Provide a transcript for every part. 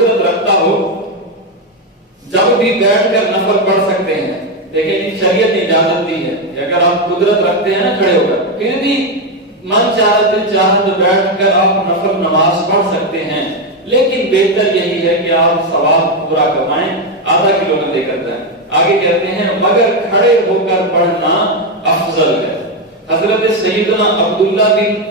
قدرت رکھتا ہو جب بھی بیٹھ کر نفل پڑھ سکتے ہیں. لیکن شریعت نے اجازت دی ہے کہ اگر آپ قدرت رکھتے ہیں نا کھڑے ہو کر, پھر بھی من چاہے دل چاہے تو بیٹھ کر آپ نفل نماز پڑھ سکتے ہیں. لیکن بہتر یہی ہے کہ آپ ثواب پورا کمائیں, آدھا کلو لے کر جائیں. آگے کہتے ہیں مگر کھڑے ہو کر پڑھنا افضل ہے. حضرت سیدنا عبداللہ بن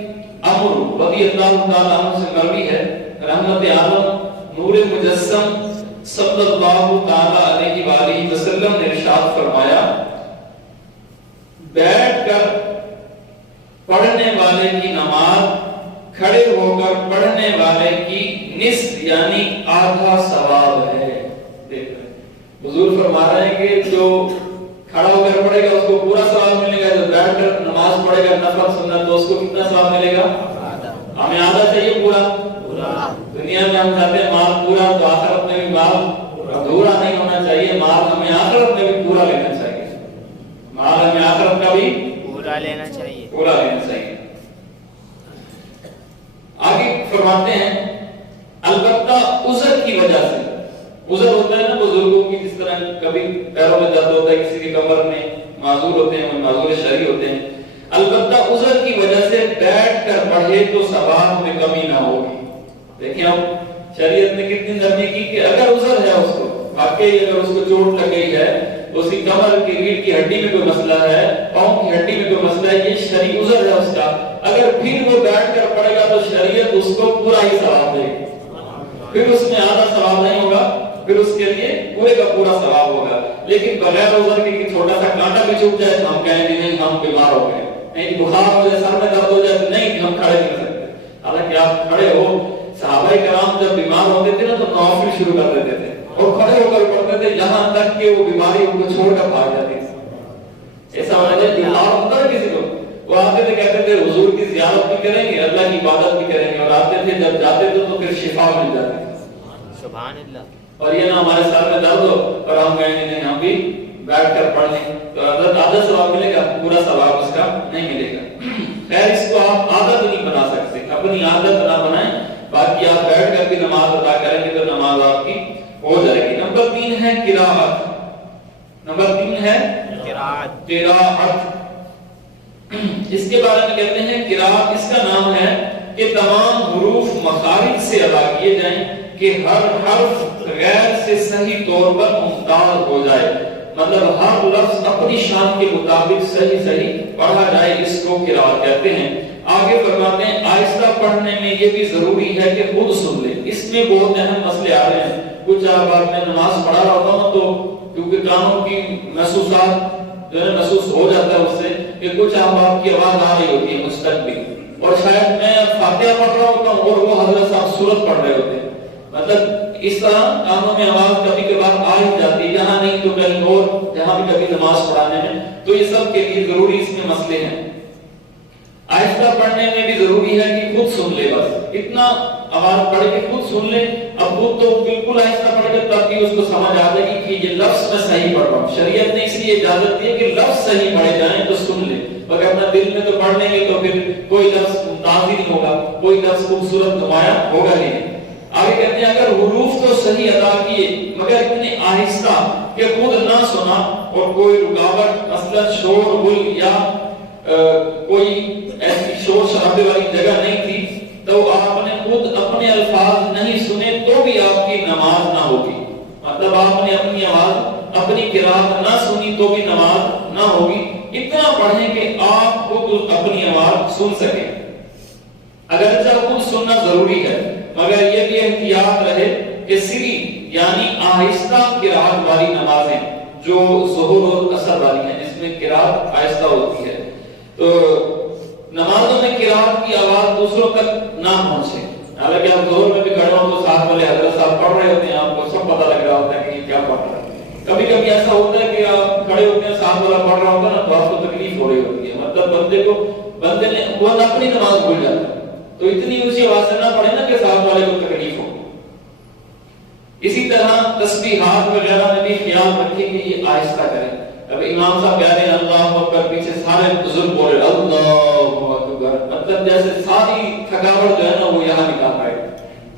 عمرو رضی اللہ تعالیٰ عنہ سے مروی ہے, رحمت عالم نور مجسم صلی اللہ تعالیٰ علیہ وآلہ وسلم نے ارشاد فرمایا, بیٹھ کر پڑھنے والے کی نماز کھڑے ہو کر پڑھنے والے کی نصف یعنی آدھا ثواب ہے. حضور فرما رہے ہیں کہ جو کھڑا ہو کر پڑھے گا اس کو پورا ثواب ملے گا, جو بیٹھ کر نماز پڑھے گا نفل سنت تو اس کو کتنا ثواب ملے گا؟ ہمیں آدھا چاہیے پورا. دنیا میں ہم چاہتے ہیں مال پورا, تو آخرت میں بھی مال ادھورا نہیں ہونا چاہیے. مال ہمیں آخرت میں بھی پورا لینا چاہیے. مال ہمیں آخرت کا بھی پورا لینا چاہیے. آگے فرماتے ہیں البتہ عذر کی وجہ سے, عذر ہوتا ہے نا بزرگوں کی, جس طرح کبھی پیروں میں درد ہوتا ہے, کسی کی کمر میں معذور ہوتے ہیں, معذور شرعی ہوتے ہیں, البتہ عذر کی وجہ سے بیٹھ کر پڑھے تو ثواب میں کمی نہ ہوگی. دیکھیں اب شریعت نے کتنی نرمی کی کہ اگر عذر ہے اس کو, واقعی اگر اس کو چوٹ لگ گئی ہے, اس کی کمر کی ریڑھ کی ہڈی میں کوئی مسئلہ ہے, پاؤں کی ہڈی میں کوئی مسئلہ ہے, یہ شرعی عذر ہے اس کا, اگر پھر وہ بیٹھ کر پڑھے گا تو شریعت اس کو پورا ہی ثواب دے گی. پھر اس میں آدھا ثواب نہیں ہوگا, پھر اس کے لیے پورے کا پورا ثواب ہوگا. لیکن بغیر عذر کے چھوٹا سا کانٹا بھی چھوٹ جائے تو ہم کہیں گے نہیں ہم بیمار ہو گئے, نہیں بخار ہو جائے, سر میں درد ہو جائے, نہیں ہم کھڑے نہیں کر سکتے. حالانکہ آپ کھڑے ہو, صحابہ کرام جب بیمار ہوتے تھے نا تو نوافل شروع کر دیتے تھے اور کھڑے ہو کر پڑھتے تھے یہاں تک کہ وہ بیماری ان کو چھوڑ کر بھاگ جاتی تھی. ایسا ہونا چاہیے بیمار ہوتا ہے کسی کو, وہ آتے تھے کہتے تھے حضور کی زیارت بھی کریں گے, اللہ کی عبادت بھی کریں گے, اور آتے تھے جب جاتے تھے تو پھر شفا مل جاتی تھی. سبحان اللہ. اور یہ نا ہمارے سر میں درد ہو اور ہم کہیں گے نہیں ہم بھی بیٹھ کر پڑھ لیں تو آدھا ثواب ملے گا, پورا ثواب اس کا نہیں ملے گا. خیر اس کو آپ عادت نہیں بنا سکتے, اپنی عادت نہ بنائیں, باقی آپ بیٹھ کر بھی نماز ادا کریں گے تو نماز آپ کی ہو جائے گی. نمبر 3 ہے قراءت. نمبر 3 ہے قراءت. اس کے بارے میں کہتے ہیں قراءت اس کا نام ہے کہ تمام حروف مخارج سے ادا کیے جائیں کہ ہر حرف غیر سے صحیح طور پر ممتاز ہو جائے, مطلب ہر لفظ اپنی شان کے مطابق صحیح پڑھا جائے, اس کو قراءت کہتے ہیں. آگے فرماتے ہیں آہستہ پڑھنے میں یہ بھی ضروری ہے کہ خود سن لے. اس میں بہت اہم مسئلے آ رہے ہیں. کچھ بار میں نماز پڑھا رہا ہوتا ہوں تو کیونکہ کانوں کی محسوسات جو ہے محسوس ہو جاتا ہے اس سے کہ کچھ آپ کی آواز آ رہی ہوتی ہے مستقبل, اور شاید میں فاتحہ پڑھ رہا ہوتا ہوں اور وہ حضرت صاحب سورت پڑھ رہے ہوتے ہیں. مطلب اس طرح کانوں میں آواز کبھی کبھار آ ہی جاتی ہے, یہاں نہیں تو کہیں اور, جہاں بھی کبھی نماز پڑھانے میں. تو یہ سب کے لیے ضروری اس میں مسئلے ہیں. آہستہ پڑھنے میں بھی ضروری ہے کہ خود سن لے, بس اتنا آواز پڑھ کے خود سن لے. اب خود تو بالکل آہستہ پڑھ کے تب بھی اس کو سمجھ آ جائے گی کہ یہ لفظ میں صحیح پڑھ رہا ہوں. شریعت نے اس لیے اجازت دی ہے کہ لفظ صحیح پڑھے جائیں تو سن لے, مگر اپنا دل میں تو پڑھ لیں گے تو پھر کوئی لفظ ممتاز نہیں ہوگا, کوئی لفظ خوبصورت نمایاں ہوگا نہیں. آگے کہتے ہیں اگر حروف تو صحیح ادا کیے مگر اتنے آہستہ کہ خود نہ سنا اور کوئی رکاوٹ مثلا شور غل یا کوئی ایسی شور شرابے والی جگہ نہیں تھی تو آپ نے خود اپنے الفاظ نہیں سنے تو بھی آپ کی نماز نہ ہوگی. مطلب آپ نے اپنی آواز اپنی قرات نہ سنی تو بھی نماز نہ ہوگی. اتنا پڑھیں کہ آپ خود اپنی آواز سن سکیں. اگرچہ خود سننا ضروری ہے مگر یہ بھی احتیاط رہے کہ سری یعنی آہستہ قرات والی نمازیں جو ظہر اور عصر والی ہیں جس میں قرات آہستہ ہوتی ہے تو نمازوں میں قرات کی آواز دوسروں تک نہ پہنچے. حالانکہ ہم ظہر میں بھی کھڑے ہوں تو ساتھ والے حضرت صاحب پڑھ رہے ہوتے ہیں, آپ کو سب پتہ لگ رہا ہوتا ہے کہ یہ کیا پڑھ رہا ہے. کبھی کبھی ایسا ہوتا ہے کہ آپ کھڑے ہوتے ہیں ساتھ والا پڑھ رہا ہوتا ہے نا تو آپ کو تکلیف ہو رہی ہوتی ہے, مطلب بندے نے وہ اپنی نماز بھول جاتا ہے تو اتنی اونچی آواز سے نہ پڑھے نا کہ ساتھ والے کو تکلیف ہو. اسی طرح تسبیحات وغیرہ میں بھی خیال رکھیں کہ یہ آہستہ کریں. اب امام صاحب کہہ رہے ہیں اللہ اکبر, پیچھے سارے بزرگ بول رہے اللہ اکبر, مطلب جیسے ساری تھکاوٹ جو ہے نا وہ یہاں نکال پائے.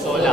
16।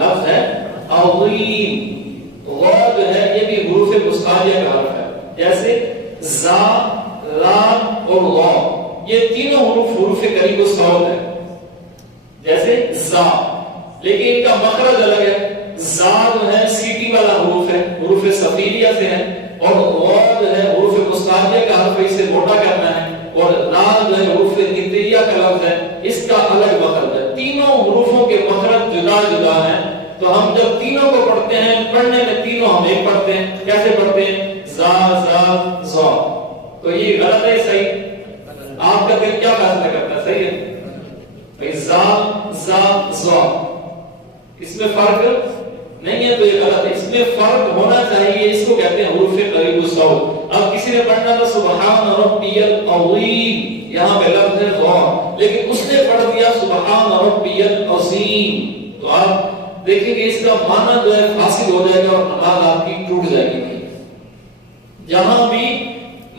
لفظ ہے عظیم. غا جو ہے یہ بھی حروف مصححہ کا حرف ہے. جیسے زا، لام اور غا، یہ تینوں حروف قریب الصوت ہے. جیسے زا، لیکن ان کا مخرج الگ ہے. زا جو ہے سیٹی والا حروف ہے، حروف صفیلیہ سے ہے، اور غا جو ہے حروف مصححہ کا حرف ہے، اسے موٹا کرنا ہے. اور لام جو ہے حروف قطعیہ کا لفظ ہے، اس کا الگ مخرج ہے. تینوں حروفوں کے مخرج جدا جدا ہیں. تو ہم جب تینوں کو پڑھتے ہیں، پڑھنے میں تینوں ہم ایک پڑھتے ہیں. کیسے پڑھتے ہیں؟ زا زا زا. تو یہ غلط ہے صحیح؟ آپ کا دل کیا فیصلہ کرتا ہے؟ صحیح ہے بھائی زا زا زا، اس میں فرق نہیں ہے تو یہ غلط ہے. اس میں فرق ہونا چاہیے، اس کو کہتے ہیں حروف قریب الصوت. اب کسی نے پڑھنا تھا سبحان ربی العظیم، یہاں پہ لفظ ہے غا، لیکن اس نے پڑھ دیا سبحان ربی العظیم، تو آپ دیکھیں کہ اس کا معنی جو ہے فاسد ہو جائے گا اور نماز آپ کی ٹوٹ جائے گی. جہاں بھی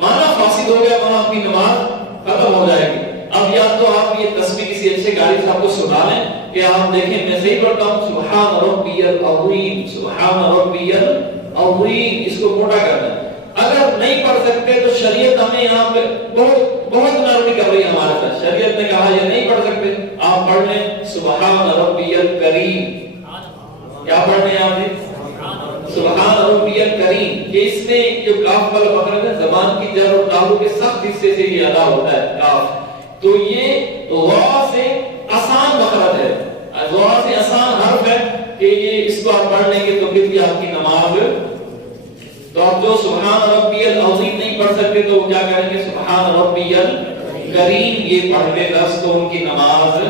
معنی فاسد ہو گیا وہاں آپ کی نماز ختم ہو جائے گی. اب یا تو آپ یہ تسبیح کسی اچھے قاری صاحب کو سنا لیں کہ آپ دیکھیں میں صحیح پڑھتا ہوں سبحان ربی العظیم، سبحان ربی العظیم، اس کو موٹا کرنا ہے. اگر نہیں پڑھ سکتے تو شریعت ہمیں یہاں پہ بہت نرمی کر رہی ہے ہمارے ساتھ. شریعت نے کہا یہ نہیں پڑھ سکتے آپ پڑھ لیں سبحان ربی الکریم. کیا پڑھنے ہیں آپ نے؟ سبحان ربی الکریم. کہ اس میں جو کاف والا مخرج ہے زبان کی جر اور تالو کے سخت حصے سے یہ ادا ہوتا ہے کاف، تو یہ غا سے آسان مخرج ہے، غا سے آسان حرف ہے کہ یہ اس کو آپ پڑھ لیں گے تو پھر بھی آپ کی نماز. تو آپ جو سبحان ربی العظیم نہیں پڑھ سکتے تو کیا کریں گے؟ سبحان ربی الکریم یہ پڑھ لیں بس، تو ان کی نماز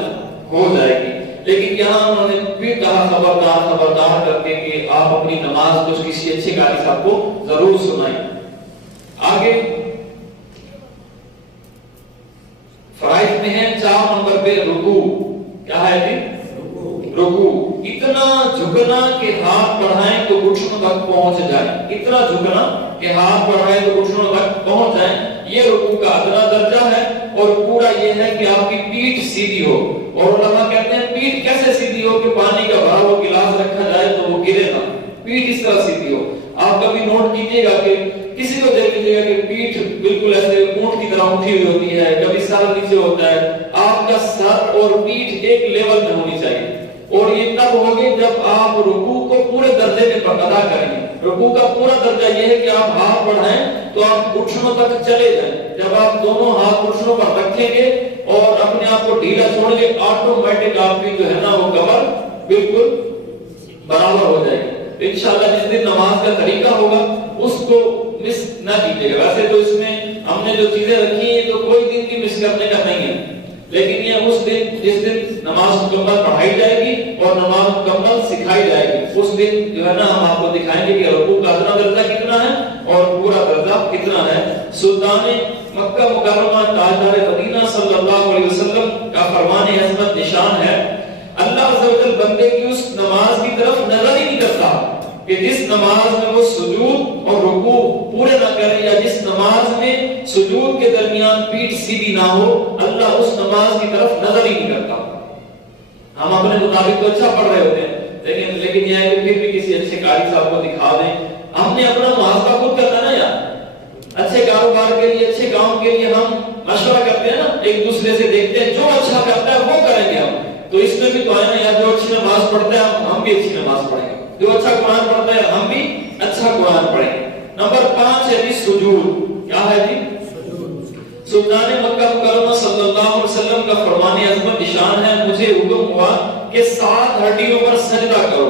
ہو جائے گی. لیکن یہاں انہوں نے پھر کہا خبردار کر کے کہ آپ اپنی نماز کو کسی اچھے قاری صاحب کو ضرور سنائیں. آگے فرائض میں ہے 4 نمبر پہ رکوع. کیا ہے جی؟ رکوع. اتنا جھکنا کہ ہاتھ بڑھائیں تو گھٹنوں تک پہنچ جائیں. اتنا جھکنا کہ ہاتھ بڑھائیں تو گھٹنوں تک پہنچ جائیں. یہ رکوع کا ادنا درجہ ہے. اور پورا یہ ہے کہ آپ کی پیٹھ سیدھی ہو. اور علماء کہتے ہیں پیٹھ کیسے سیدھی ہو کہ پانی کا بھرا ہوا گلاس رکھا جائے تو وہ گرے نہ. پیٹھ اس طرح سیدھی ہو. آپ کبھی نوٹ کیجئے گا کہ کسی کو دیکھ لیجئے گا کہ پیٹھ بالکل ایسے اونٹ کی طرح اٹھی ہوئی ہوتی ہے، کبھی سر نیچے ہوتا ہے. آپ کا سر اور پیٹھ ایک لیول میں ہونی چاہیے. اور یہ تب ہوگی جب آپ رکوع کو پورے درجے میں ادا کریں گے. رکوع کا پورا درجہ یہ ہے کہ آپ ہاتھ بڑھائیں تو آپ گھٹنوں تک چلے جائیں. جب آپ دونوں ہاتھ گھٹنوں پر رکھیں گے اور اپنے آپ کو ڈھیلا چھوڑیں گے، آٹومیٹک آپ کی جو ہے نا وہ کمر بالکل برابر ہو جائے گی. انشاءاللہ جس دن نماز کا طریقہ ہوگا اس کو مس نہ کیجیے گا. ویسے تو اس میں ہم نے جو چیزیں رکھی ہیں تو کوئی دن بھی مس کرنے کا نہیں ہے، لیکن یہ اس دن جس دن نماز مکمل پڑھائی جائے گی اور نماز مکمل سکھائی جائے گی اس دن جو ہے نا ہم آپ کو دکھائیں گے کہ رکوع کا ادنا درجہ کتنا ہے اور پورا درجہ کتنا ہے. سلطان مکہ مکرمہ تاجدار مدینہ صلی اللہ علیہ وسلم کا فرمان عظمت نشان ہے اللہ عز و جل بندے کی اس نماز کی طرف نظر ہی نہیں کرتا کہ جس نماز میں وہ سجود اور رکوع پورے نہ کرے، یا جس نماز میں سجود کے درمیان پیٹھ سیدھی نہ ہو، اللہ اس نماز کی طرف نظر ہی نہیں کرتا. ہم اپنے مطابق تو اچھا پڑھ رہے ہوتے ہیں لیکن یہ ہے کہ پھر بھی کسی اچھے قاری صاحب کو دکھا دیں. ہم نے اپنا محاسبہ خود کرنا نا یار. اچھے کاروبار کے لیے، اچھے کام کے لیے ہم مشورہ کرتے ہیں نا، ایک دوسرے سے دیکھتے ہیں جو اچھا کرتا ہے وہ کریں گے ہم. تو اس میں بھی تو ہے نا یار، جو اچھی نماز پڑھتا ہے ہم بھی اچھی نماز پڑھیں گے، جو اچھا قرآن پڑھتا ہے ہم بھی اچھا قرآن پڑھیں گے. نمبر 5 ہے جی سجود. کیا ہے جی؟ سلطان مکہ مکرمہ صلی اللہ علیہ وسلم کا فرمان عظمت نشان ہے مجھے حکم ہوا کہ 7 ہڈیوں پر سجدہ کرو.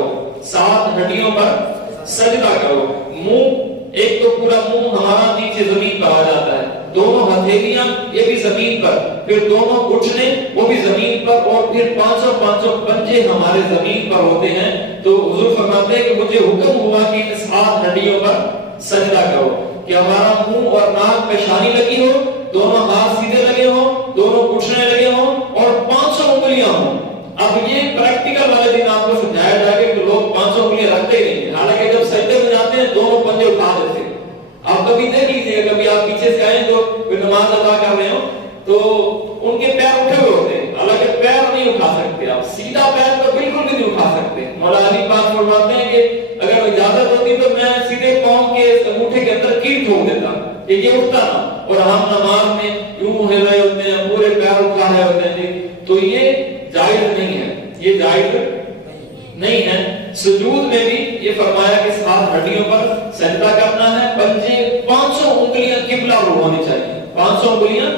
7 ہڈیوں پر سجدہ کرو. منہ، ایک تو پورا منہ ہمارا نیچے زمین پر آ جاتا ہے، دونوں ہتھیلیاں یہ بھی زمین پر، پھر دونوں گھٹنے وہ بھی زمین پر، اور پھر 500 پنجے ہمارے زمین پر ہوتے ہیں. تو حضور فرماتے ہیں کہ مجھے حکم ہوا کہ ان 7 ہڈیوں پر سجدہ کرو، کہ ہمارا منہ اور ناک پہ شانی لگی ہو، دونوں ہاتھ سیدھے لگے ہوں، دونوں گھٹنے لگے ہوں اور 500 انگلیاں ہوں. اب یہ پریکٹیکل والے دن آپ کو سمجھایا جائے گا کہ لوگ 500 انگلیاں رکھتے ہی نہیں، حالانکہ جب سجدے میں جاتے ہیں دونوں پنجے اٹھا دیتے ہیں. آپ کبھی دیکھ لیجیے، کبھی آپ پیچھے سے آئیں تو نماز ادا کر رہے ہو تو ان کے پیر اٹھے ہوئے ہوتے ہیں، حالانکہ پیر نہیں اٹھا سکتے. آپ سیدھا پیر تو بالکل بھی نہیں اٹھا سکتے. مولا علی ہوتی تو میں سیدھے پاؤں کے انگوٹھے کے اندر کیل ٹھوک دیتا کہ یہ اٹھتا نہ. اور ہم نماز میں یوں ہل رہے ہوتے ہیں, پورے پیر اٹھا رہے ہوتے ہیں, تو یہ جائز نہیں ہے, یہ جائز نہیں ہے. سجود میں بھی یہ فرمایا کہ سات ہڈیوں پر سجدہ کرنا ہے, پنجے 500 انگلیاں قبلہ رخ ہونی چاہیے, 500 انگلیاں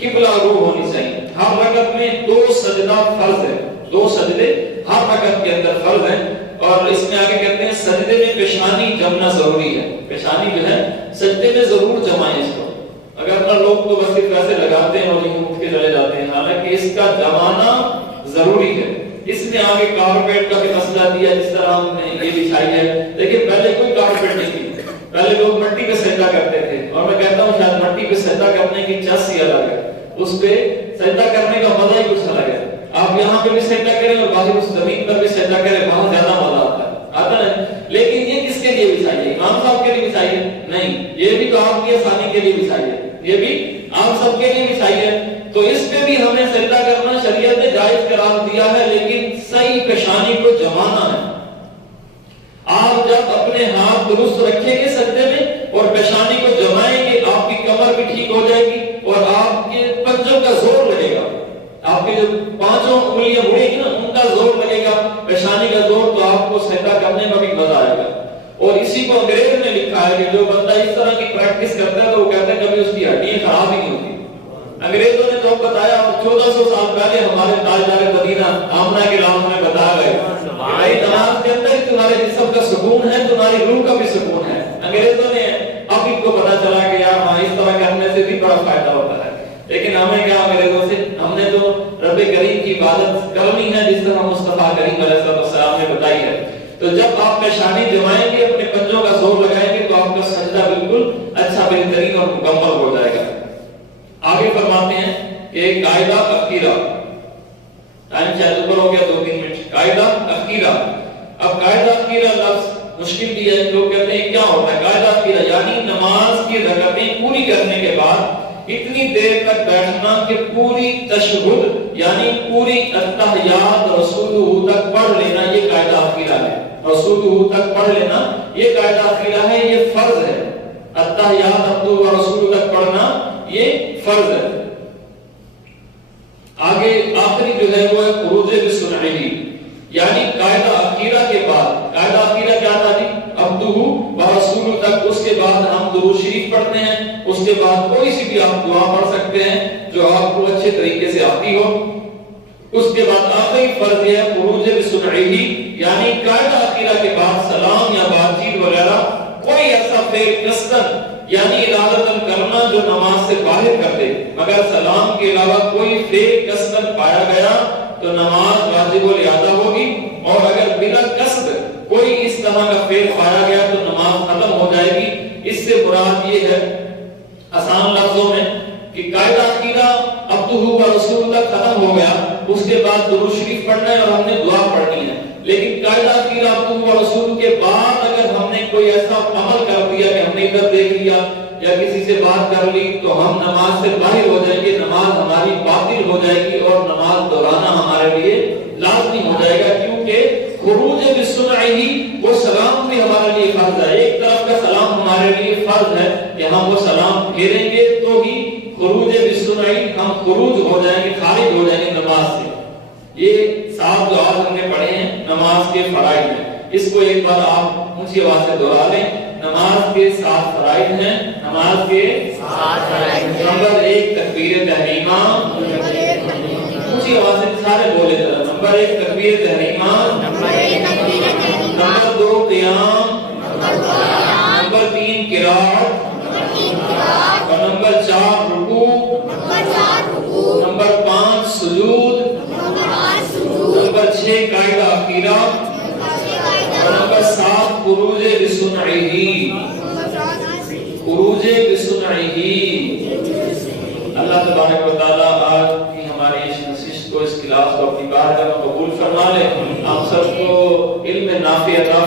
قبلہ رخ ہونی چاہیے. ہر رکعت میں 2 سجدہ فرض ہے, 2 سجدے ہر رکعت کے اندر فرض ہیں. اور اس میں آگے کہتے ہیں سجدے میں پیشانی جمنا ضروری ہے, پیشانی جو ہے سجدے میں ضرور جمائیں اس کو. اگر نہ لوگ تو بس صرف ایسے لگاتے ہیں اور یوں اٹھ کے چلے جاتے ہیں, حالانکہ اس کا جمانا ضروری ہے. اس میں آگے کارپیٹ کا بھی مسئلہ دیا, جس طرح ہم نے یہ بچھائی ہے. دیکھیں پہلے کوئی کارپیٹ نہیں تھی, پہلے لوگ مٹی پہ سجدہ کرتے تھے, اور میں کہتا ہوں شاید مٹی پہ سجدہ کرنے کی چس ہی الگ ہے, اس پہ سجدہ کرنے کا مزہ ہی کچھ الگ ہے. آپ یہاں پہ بھی سجدہ کریں اور باہر اس زمین پر بھی سجدہ کریں, بہت زیادہ مزہ آتا ہے. لیکن یہ کس کے لیے بچھائی ہے؟ امام صاحب کے لیے بچھائی ہے؟ نہیں, یہ بھی تو آپ کی آسانی کے لیے بچھائی ہے, یہ بھی آپ سب کے لیے بچھائی ہے. تو اس پہ بھی ہمیں سجدہ کرنا شریعت نے جائز قرار دیا ہے, لیکن صحیح پیشانی کو جمانا ہے. آپ جب اپنے ہاتھ درست رکھیں گے سجدے میں اور پیشانی کو جمائیں گے, آپ کی کمر بھی ٹھیک ہو جائے گی اور آپ کے پنجوں کا زور لگے گا. آپ کے جو 5 انگلیاں مڑے گی نا, ان کا زور لگے گا, پیشانی کا زور, تو آپ کو سجدہ کرنے میں بھی مزہ آئے گا. اور اسی کو انگریز نے لکھا ہے کہ جو بندہ اس طرح کی پریکٹس کرتا ہے تو وہ کہتا ہے کبھی اس کی ہڈیاں خراب ہی نہیں ہوتی. انگریزوں نے تو بتایا 1400 سال پہلے ہمارے تاجدار مدینہ آمنہ کے نام میں بتایا گیا بھائی نماز کے اندر تمہارے جسم کا سکون ہے, تمہاری روح کا بھی سکون ہے. انگریزوں نے اب ان کو پتا چلا کہ یار ہاں اس طرح کرنے سے بھی بڑا فائدہ ہوتا ہے. لیکن ہمیں کیا انگریزوں سے, ہم نے تو رب کریم کی عبادت کرنی ہے جس طرح مصطفیٰ کریم علیہ السلام نے بتائی ہے. تو جب آپ پیشانی جمائیں گے, اپنے پنجوں کا زور لگائیں گے, تو آپ کا سجدہ بالکل اچھا, بہترین اور مکمل ہو جائے گا. آگے فرماتے ہیں کہ قاعدہ اخیرہ, ٹائم شاید اوپر ہو گیا 2-3 منٹ. قاعدہ اخیرہ, اب قاعدہ اخیرہ لفظ مشکل بھی ہے, لوگ کہتے ہیں کیا ہوتا ہے قاعدہ اخیرہ؟ یعنی نماز کی رکعتیں پوری کرنے کے بعد اتنی دیر تک بیٹھنا کہ پوری تشہد یعنی پوری التحیات رسولہ تک پڑھ لینا, یہ قاعدہ اخیرہ ہے. رسولہ تک پڑھ لینا یہ قاعدہ اخیرہ ہے, یہ فرض ہے. التحیات عبدہ و رسولہ تک پڑھنا یہ فرض ہے. آگے آخری جو ہے وہ ہے خروج بسنعہ, یعنی قاعدہ اخیرہ کے بعد, قاعدہ اخیرہ کیا تھا جی؟ عبدہ و رسولہ تک, اس کے بعد ہم درود شریف پڑھتے ہیں, اس کے بعد کوئی سی بھی آپ دعا پڑھ سکتے ہیں جو آپ کو اچھے طریقے سے آتی ہو. اس کے بعد آخری فرض یہ ہے خروج بسنعہ, یعنی قاعدہ اخیرہ کے بعد سلام یا بات چیت وغیرہ کوئی ایسا فعل قصدن یعنی ارادتاً کرنا جو نماز سے باہر کر دے. اگر سلام کے علاوہ کوئی فعل قصدن پایا گیا تو نماز واجب الاعادہ ہوگی, اور اگر بلا قصد کوئی اس طرح کا فعل پایا گیا تو نماز ختم ہو جائے گی. اس سے مراد یہ ہے آسان لفظوں میں کہ قاعدہ اخیرہ عبدہ و رسولہ تک ختم ہو گیا, اس کے بعد درود شریف پڑھنا ہے اور ہم نے دعا پڑھنی ہے. لیکن قاعدہ اخیرہ عبدہ و رسولہ کے بعد اگر ہم نے کوئی ایسا عمل کر دیا کہ ہم نے ادھر دیکھ لیا یا کسی سے بات کر لی تو ہم نماز سے باہر ہو جائیں گے, نماز ہماری باطل ہو جائے گی اور نماز دہرانا ہمارے لیے لازمی ہو جائے گا. کیونکہ خروج بسنعہ وہ سلام بھی ہمارے لیے فرض ہے. ایک طرف کا سلام ہمارے لیے فرض ہے کہ ہم وہ سلام پھیریں گے تو ہی خروج بسنعہ ہم خروج ہو جائیں گے, خارج ہو جائیں گے نماز سے. یہ 7 دعات ہم نے پڑھے ہیں نماز کے فرائض میں, اس کو ایک بار آپ اونچی آواز سے دہرا لیں. نماز کے 7 فرائض ہیں, نماز کے 7 فرائض. نمبر 1 تکبیر تحریمہ, اونچی آواز سے سارے بولے ذرا. نمبر 1 تکبیر تحریمہ, نمبر 2 قیام, نمبر 3 قرات, اور نمبر 4 رکوع, نمبر 5 سجود, نمبر 6 قاعدہ اخیرہ, اور نمبر 7 خروج بسنعہ. خروج بسنعہ. اللہ تبارک و تعالی آج کی ہماری اس نشست کو, اس کلاس کو اپنی بارگاہ میں قبول فرما لے. ہم سب کو علم نافع عطا